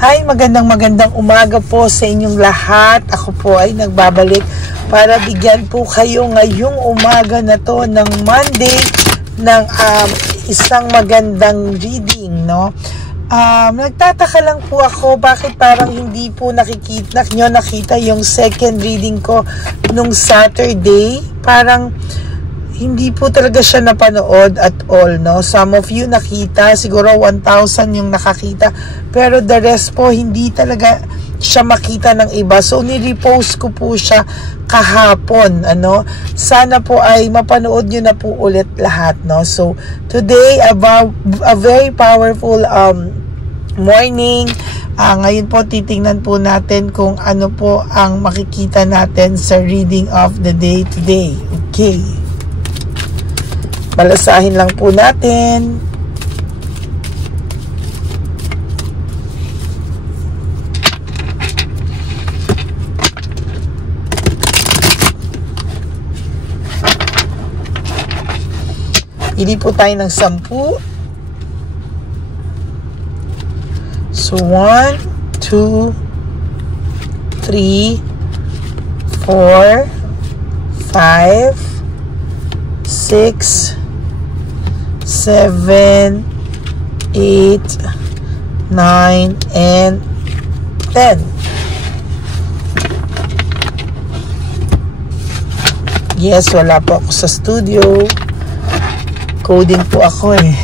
Hi, magandang umaga po sa inyong lahat. Ako po ay nagbabalik para bigyan po kayo ngayong umaga na to ng Monday ng isang magandang reading, no? Nagtataka lang po ako bakit parang hindi po nakita yung second reading ko nung Saturday. Parang hindi po talaga siya napanood at all, no? Some of you nakita, siguro 1,000 yung nakakita, pero the rest po hindi talaga siya makita ng iba. So ni-repost ko po siya kahapon, ano? Sana po ay mapanood nyo na po ulit lahat, no? So today about a very powerful morning. Ngayon po titingnan po natin kung ano po ang makikita natin sa reading of the day today. Okay. Balasahin lang po natin. Pili po tayo ng 10. So 1, 2, 3, 4, 5, 6, 7, 8, 9, and 10. Yes, wala po ako sa studio. Coding po ako eh.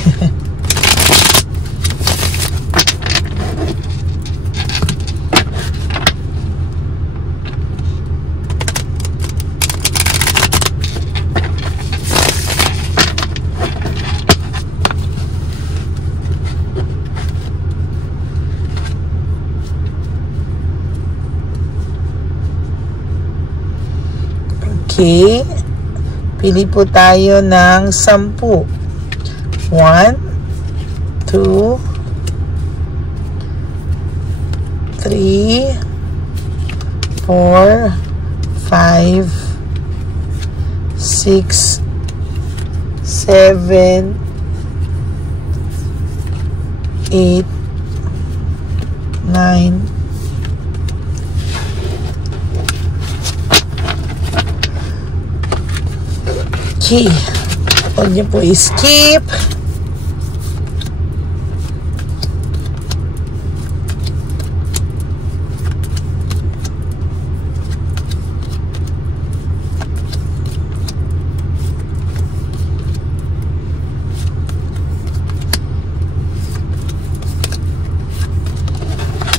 Okay, pili po tayo ng 10. 1, 2, 3, 4, 5, 6, 7, 8, 9, okay. Huwag niyo po i-skip.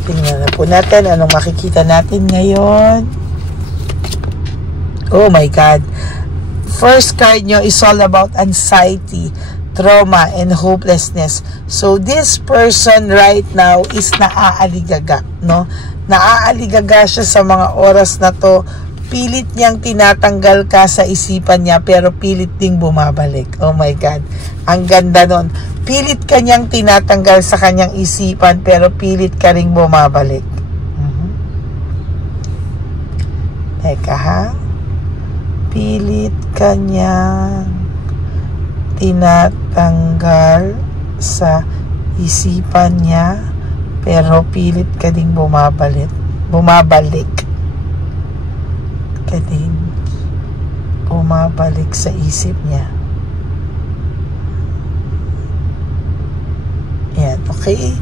Tingnan na po natin anong makikita natin ngayon. Oh my God. First card nyo is all about anxiety, trauma, and hopelessness. So this person right now is naaaligaga, no? Naaaligaga siya sa mga oras na to. Pilit niyang tinatanggal ka sa isipan niya, pero pilit ding bumabalik. Oh my God. Ang ganda nun. Pilit ka niyang tinatanggal sa kanyang isipan, pero pilit ka ring bumabalik. Teka ha. Pilit ka niyang tinatanggal sa isipan niya, pero pilit ka ding bumabalik ka ding bumabalik sa isip niya. Yan, okay.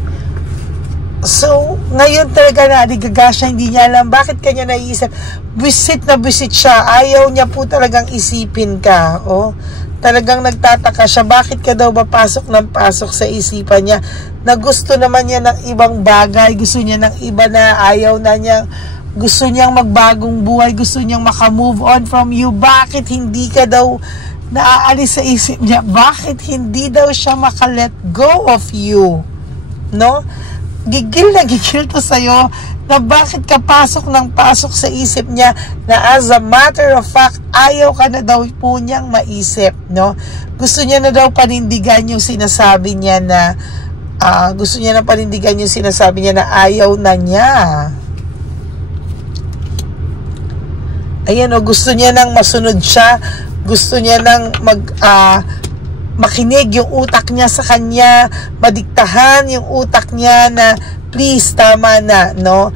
So, ngayon talaga naaligaga siya, hindi niya alam bakit kanya naiisip. Visit na visit siya, ayaw niya po talagang isipin ka. Oh, talagang nagtataka siya, bakit ka daw ba pasok ng pasok sa isipan niya, na gusto naman niya ng ibang bagay, gusto niya ng iba na ayaw na niya, gusto niyang magbagong buhay, gusto niyang makamove on from you. Bakit hindi ka daw naaalis sa isip niya? Bakit hindi daw siya maka-let go of you? No? Gigil na gigil to sa'yo na bakit ka pasok ng pasok sa isip niya, na as a matter of fact, ayaw ka na daw po niyang maisip, no? Gusto niya na daw panindigan yung sinasabi niya na, na ayaw na niya. Ayan o, gusto niya nang masunod siya, gusto niya nang makinig yung utak niya sa kanya, madiktahan yung utak niya na please, tama na, no?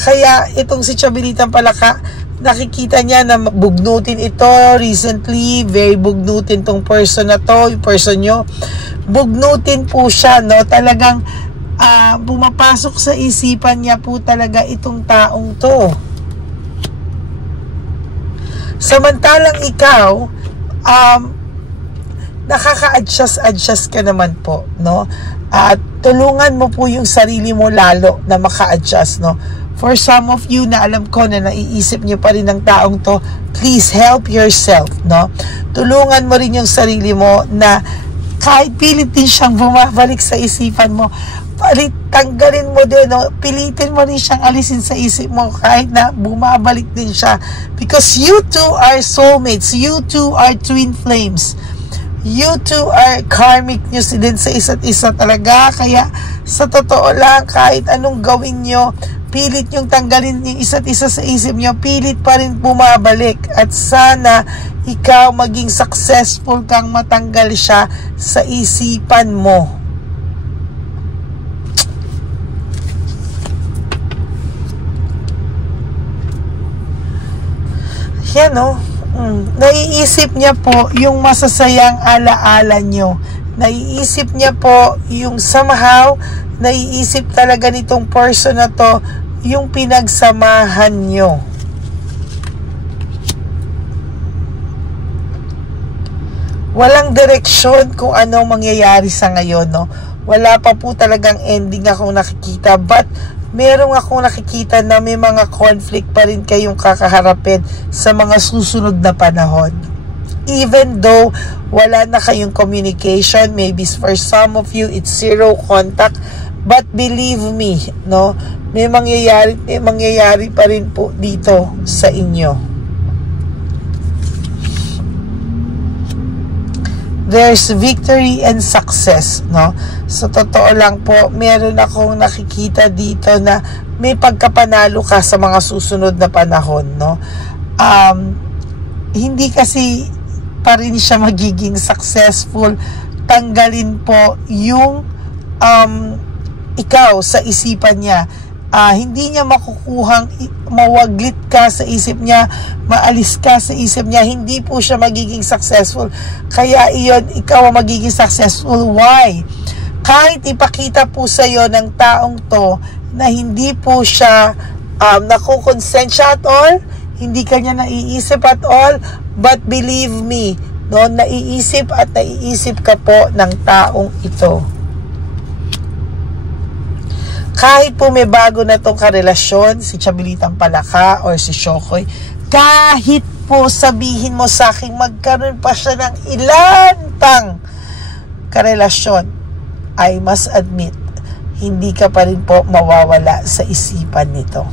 Kaya itong si Chabelitang Palaka, nakikita niya na bugnutin ito recently, very bugnutin tong person na to, yung person nyo, bugnutin po siya, no? Talagang pumapasok sa isipan niya po talaga itong taong to. Samantalang ikaw, nakaka-adjust ka naman po, no? At tulungan mo po yung sarili mo lalo na maka-adjust, no? For some of you na alam ko na naiisip niyo pa rin ng taong to, please help yourself, no? Tulungan mo rin yung sarili mo na kahit pilit din siyang bumabalik sa isipan mo, tanggalin mo din, no? Pilitin mo rin siyang alisin sa isip mo kahit na bumabalik din siya. Because you two are soulmates. You two are twin flames. You two are karmic nyo din sa isa't isa talaga. Kaya sa totoo lang, kahit anong gawin nyo, pilit nyong tanggalin yung isa't isa sa isip nyo, pilit pa rin bumabalik. At sana ikaw maging successful kang matanggal siya sa isipan mo. Yan, no? Naiisip niya po yung masasayang alaala nyo. Naiisip niya po yung somehow, naiisip talaga nitong person na to yung pinagsamahan nyo. Walang direksyon kung anong mangyayari sa ngayon, no? Wala pa po talagang ending akong nakikita, but merong akong nakikita na may mga conflict pa rin kayong kakaharapin sa mga susunod na panahon. Even though wala na kayong communication, maybe for some of you it's zero contact, but believe me, no, may mangyayari pa rin po dito sa inyo. There's victory and success, no? Sa totoo lang po, meron akong nakikita dito na may pagkapanalo ka sa mga susunod na panahon, no? Hindi kasi pa rin siya magiging successful. Tanggalin po yung ikaw sa isipan niya. Hindi niya makukuhang mawaglit ka sa isip niya, maalis ka sa isip niya, hindi po siya magiging successful. Kaya iyon, ikaw ang magiging successful. Why? Kahit ipakita po sa iyo ng taong to na hindi po siya nakukonsent siya at all, hindi kanya naiisip at all, but believe me, no, naiisip at naiisip ka po ng taong ito. Kahit po may bago na itong karelasyon, si Chabelitang Palaka or si Shokoy, kahit po sabihin mo sa akin magkaroon pa siya ng ilan pang karelasyon, I must admit, hindi ka pa rin po mawawala sa isipan nito.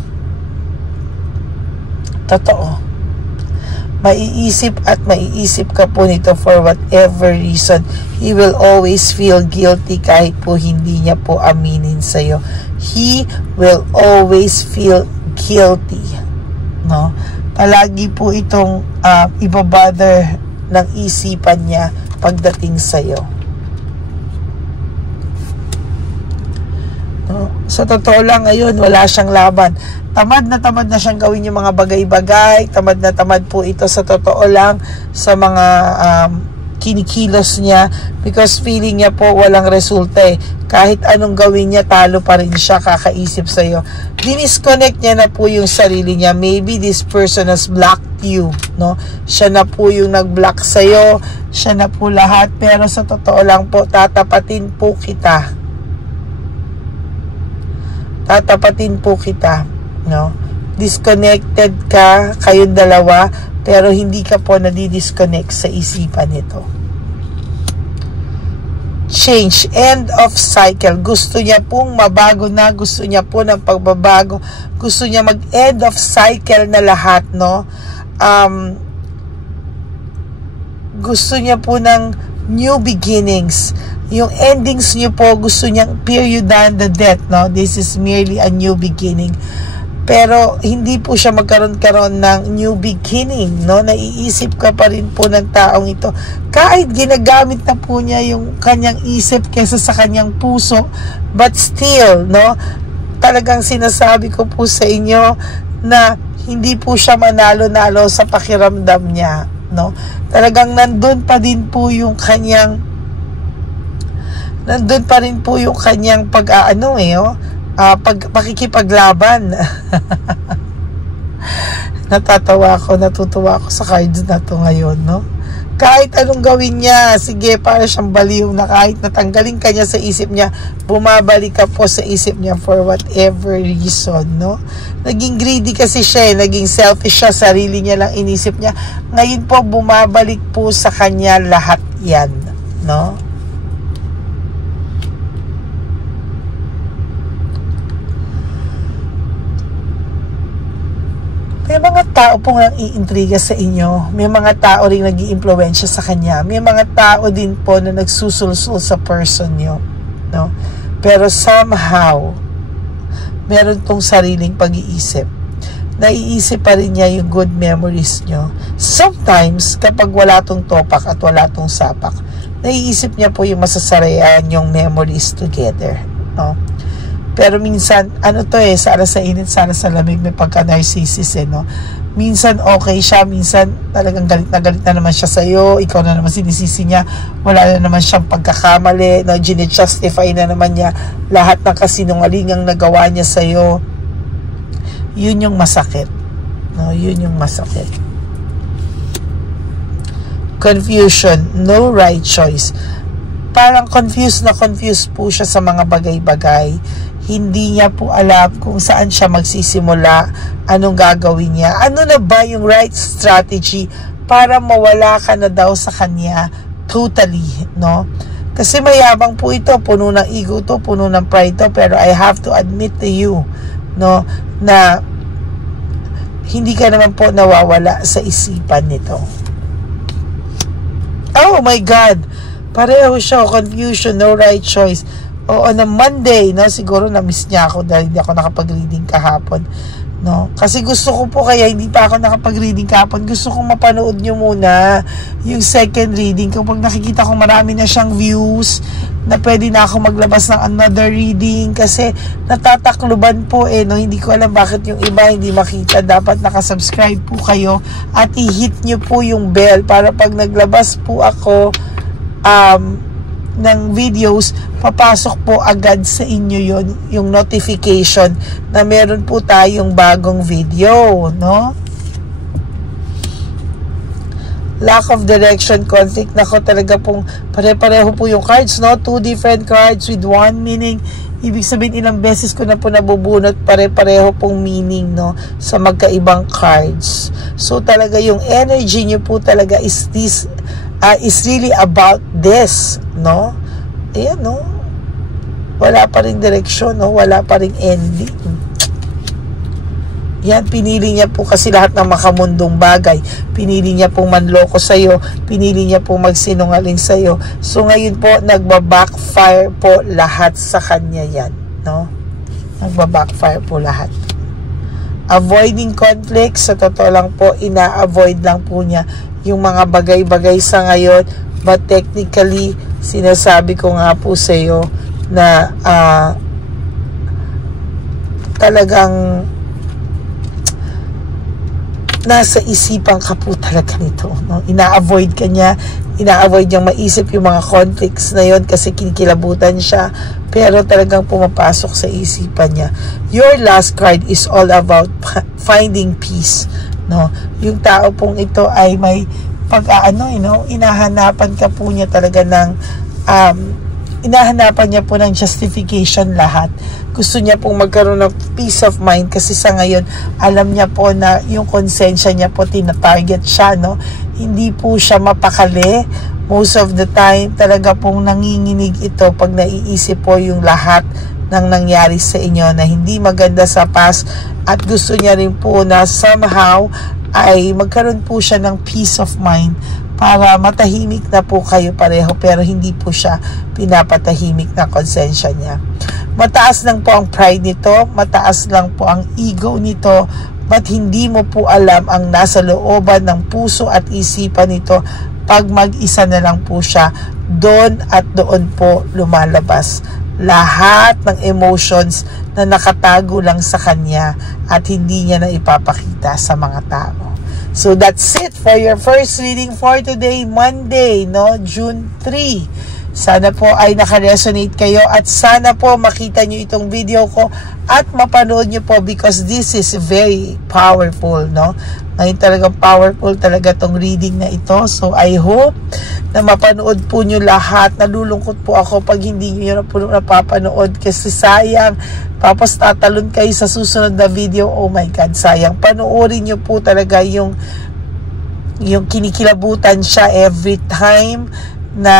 Totoo. Maiisip at maiisip ka po nito for whatever reason. He will always feel guilty kahit po hindi niya po aminin sa'yo. He will always feel guilty, no? Palagi po itong ibabother ng isipan niya pagdating sa'yo. No? Sa totoo lang ngayon, wala siyang laban. Tamad na siyang gawin yung mga bagay-bagay. Tamad na tamad po ito sa totoo lang sa mga kinikilos niya, because feeling niya po walang resulta eh. Kahit anong gawin niya, talo pa rin siya, kakaisip sa'yo. Dinisconnect niya na po yung sarili niya. Maybe this person has blocked you, no? Siya na po yung nag-block sa'yo. Siya na po lahat. Pero sa totoo lang po, tatapatin po kita. Tatapatin po kita, no? Disconnected ka, kayong dalawa, pero hindi ka po nadi-disconnect sa isipan nito. Change, end of cycle. Gusto niya pong mabago na, gusto niya po ng pagbabago, gusto niya mag-end of cycle na lahat, no? Gusto niya po ng new beginnings. Yung endings niyo po, gusto niyang periodan the death, no? This is merely a new beginning. Pero hindi po siya magkaroon ng new beginning, no? Naiisip ka pa rin po ng taong ito. Kahit ginagamit na po niya yung kanyang isip kesa sa kanyang puso, but still, no? Talagang sinasabi ko po sa inyo na hindi po siya manalo-nalo sa pakiramdam niya, no? Talagang nandun pa rin po yung kanyang pakikipaglaban. Natutuwa ako sa cards na to ngayon, no? Kahit anong gawin niya, sige, para siyang baliw na kahit natanggalin ka niya sa isip niya, bumabalik ka po sa isip niya for whatever reason, no? Naging greedy kasi siya, naging selfish siya, sarili niya lang inisip niya. Ngayon po, bumabalik po sa kanya lahat yan, no? May mga tao pong nang iintriga sa inyo. May mga tao rin nag-iimpluwensya sa kanya. May mga tao din po na nagsusulsul sa person nyo, no? Pero somehow, meron tong sariling pag-iisip. Naiisip pa rin niya yung good memories nyo. Sometimes, kapag wala tong topak at wala tong sapak, naiisip niya po yung masasarayan yung memories together, no? Pero minsan, sana sa init, sana sa lamig, may pagka-narcissist, no? Minsan okay siya, minsan talagang galit na naman siya sa'yo, ikaw na naman sinisisi niya, wala na naman siyang pagkakamali, no? Gine-justify na naman niya lahat ng kasinungalingang nagawa niya sa'yo. Yun yung masakit, no? Yun yung masakit. Confusion, no right choice. Parang confused po siya sa mga bagay-bagay. Hindi niya po alam kung saan siya magsisimula, anong gagawin niya. Ano na ba yung right strategy para mawala ka na daw sa kanya totally, no? Kasi mayabang po ito, puno ng ego to, puno ng pride to, pero I have to admit to you, no, na hindi ka naman po nawawala sa isipan nito. Oh my God! Pareho siya, confusion, no right choice. O on a Monday, no, siguro na-miss niya ako dahil hindi ako nakapag-reading kahapon, no? Kasi gusto ko po, kaya hindi pa ako nakapag-reading kahapon, gusto kong mapanood nyo muna yung second reading. Kapag nakikita ko marami na siyang views, na pwede na ako maglabas ng another reading, kasi natatakluban po no? Hindi ko alam bakit yung iba hindi makita. Dapat nakasubscribe po kayo at i-hit nyo po yung bell para pag naglabas po ako ng videos, papasok po agad sa inyo yon, yung notification na meron po tayong bagong video, no? Lack of direction, conflict. Nako, talaga pong pare-pareho po yung cards, no? 2 different cards with one meaning. Ibig sabihin, ilang beses ko na po nabubunot, pare-pareho pong meaning, no? Sa magkaibang cards. So, talaga yung energy nyo po talaga is this, is really about this, no? Ayan, no? Wala pa rin direksyon, no? Wala pa rin ending. Yan, pinili niya po kasi lahat ng makamundong bagay. Pinili niya pong manloko sa'yo. Pinili niya pong magsinungaling sa'yo. So, ngayon po, nagbabackfire po lahat sa kanya yan, no? Nagbabackfire po lahat. Avoiding conflict, sa totoo lang po, ina-avoid lang po niya yung mga bagay-bagay sa ngayon, but technically, sinasabi ko nga po sa iyo na talagang nasa isipan ka po talaga nito, no? Ina-avoid ka niya, ina-avoid niyang maisip yung mga conflicts na yon kasi kinikilabutan siya, pero talagang pumapasok sa isipan niya. Your last card is all about finding peace, no? Yung tao pong ito ay may inahanapan ka po niya talaga ng inahanapan niya po ng justification lahat. Gusto niya pong magkaroon ng peace of mind kasi sa ngayon alam niya po na yung konsensya niya po tina-target siya, no? Hindi po siya mapakali. Most of the time talaga pong nanginginig ito pag naiisip po yung lahat ng nangyari sa inyo na hindi maganda sa past, at gusto niya rin po na somehow ay magkaroon po siya ng peace of mind para matahimik na po kayo pareho, pero hindi po siya pinapatahimik na konsensya niya. Mataas lang po ang pride nito, mataas lang po ang ego nito, but hindi mo po alam ang nasa looban ng puso at isipan nito. Pag mag-isa na lang po siya, doon at doon po lumalabas lahat ng emotions na nakatago lang sa kanya at hindi niya na ipapakita sa mga tao. So that's it for your first reading for today, Monday, no, June 3. Sana po ay naka-resonate kayo at sana po makita nyo itong video ko at mapanood nyo po because this is very powerful, no? Ngayon talagang powerful talaga tong reading na ito. So I hope na mapanood po nyo lahat. Nalulungkot po ako pag hindi nyo na po napapanood kasi sayang. Tapos tatalon kayo sa susunod na video. Oh my God, sayang. Panoorin nyo po talaga yung kinikilabutan siya every time na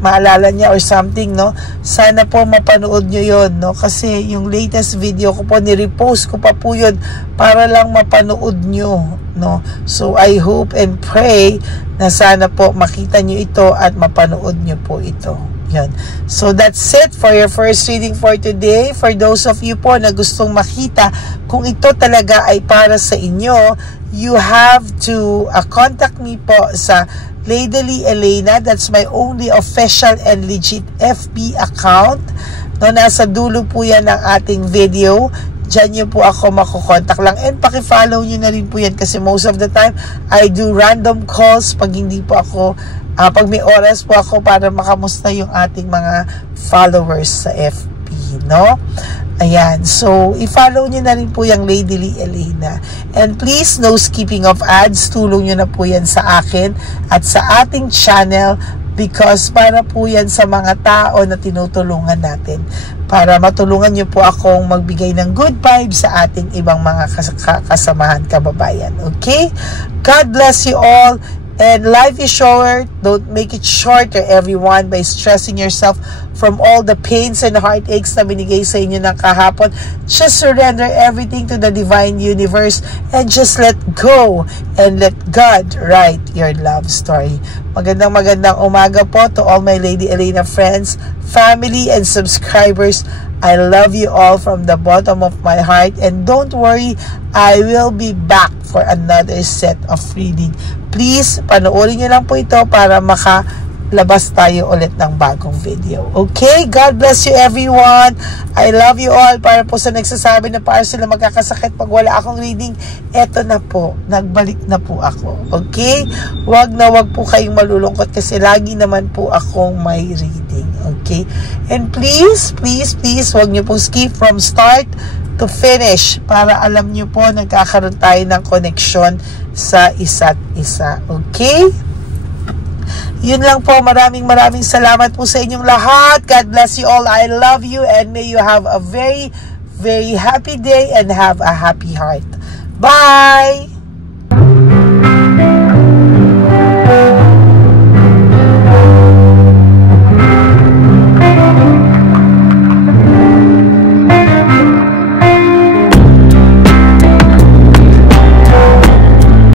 maalala niya or something, no? Sana po mapanood nyo yon, no? Kasi yung latest video ko po, ni-repost ko pa po yun para lang mapanood nyo, no? So I hope and pray na sana po makita nyo ito at mapanood nyo po ito. Yan. So that's it for your first reading for today. For those of you po na gustong makita kung ito talaga ay para sa inyo, you have to contact me po sa Ladyly Elena. That's my only official and legit FB account. No, nasa dulo po yan ng ating video. Diyan nyo po ako makukontak lang. And pakifollow nyo na rin po yan kasi most of the time, I do random calls pag hindi po ako, pag may oras po ako para makamusta yung ating mga followers sa FB, no? Ayan. So, i-follow nyo na rin po yung Ladyly Elena. And please, no skipping of ads. Tulong nyo na po yan sa akin at sa ating channel because para po yan sa mga tao na tinutulungan natin. Para matulungan nyo po akong magbigay ng good vibes sa ating ibang mga kasamahan, kababayan. Okay? God bless you all. And life is short. Don't make it shorter, everyone, by stressing yourself from all the pains and heartaches na binigay sa inyo ng kahapon. Just surrender everything to the divine universe and just let go and let God write your love story. Magandang umaga po to all my Lady Elena friends, family, and subscribers. I love you all from the bottom of my heart. And don't worry, I will be back for another set of reading. Please, panoorin nyo lang po ito para makalabas tayo ulit ng bagong video. Okay? God bless you everyone. I love you all. Para po sa nagsasabi na para sila magkakasakit pag wala akong reading, eto na po. Nagbalik na po ako. Okay? Wag po kayong malulungkot kasi lagi naman po akong may reading. Okay? And please, wag nyo pong skip from start to finish para alam nyo po nagkakaroon tayo ng connection sa isa't isa. Okay? Yun lang po. Maraming salamat po sa inyong lahat. God bless you all. I love you and may you have a very, very happy day and have a happy heart. Bye!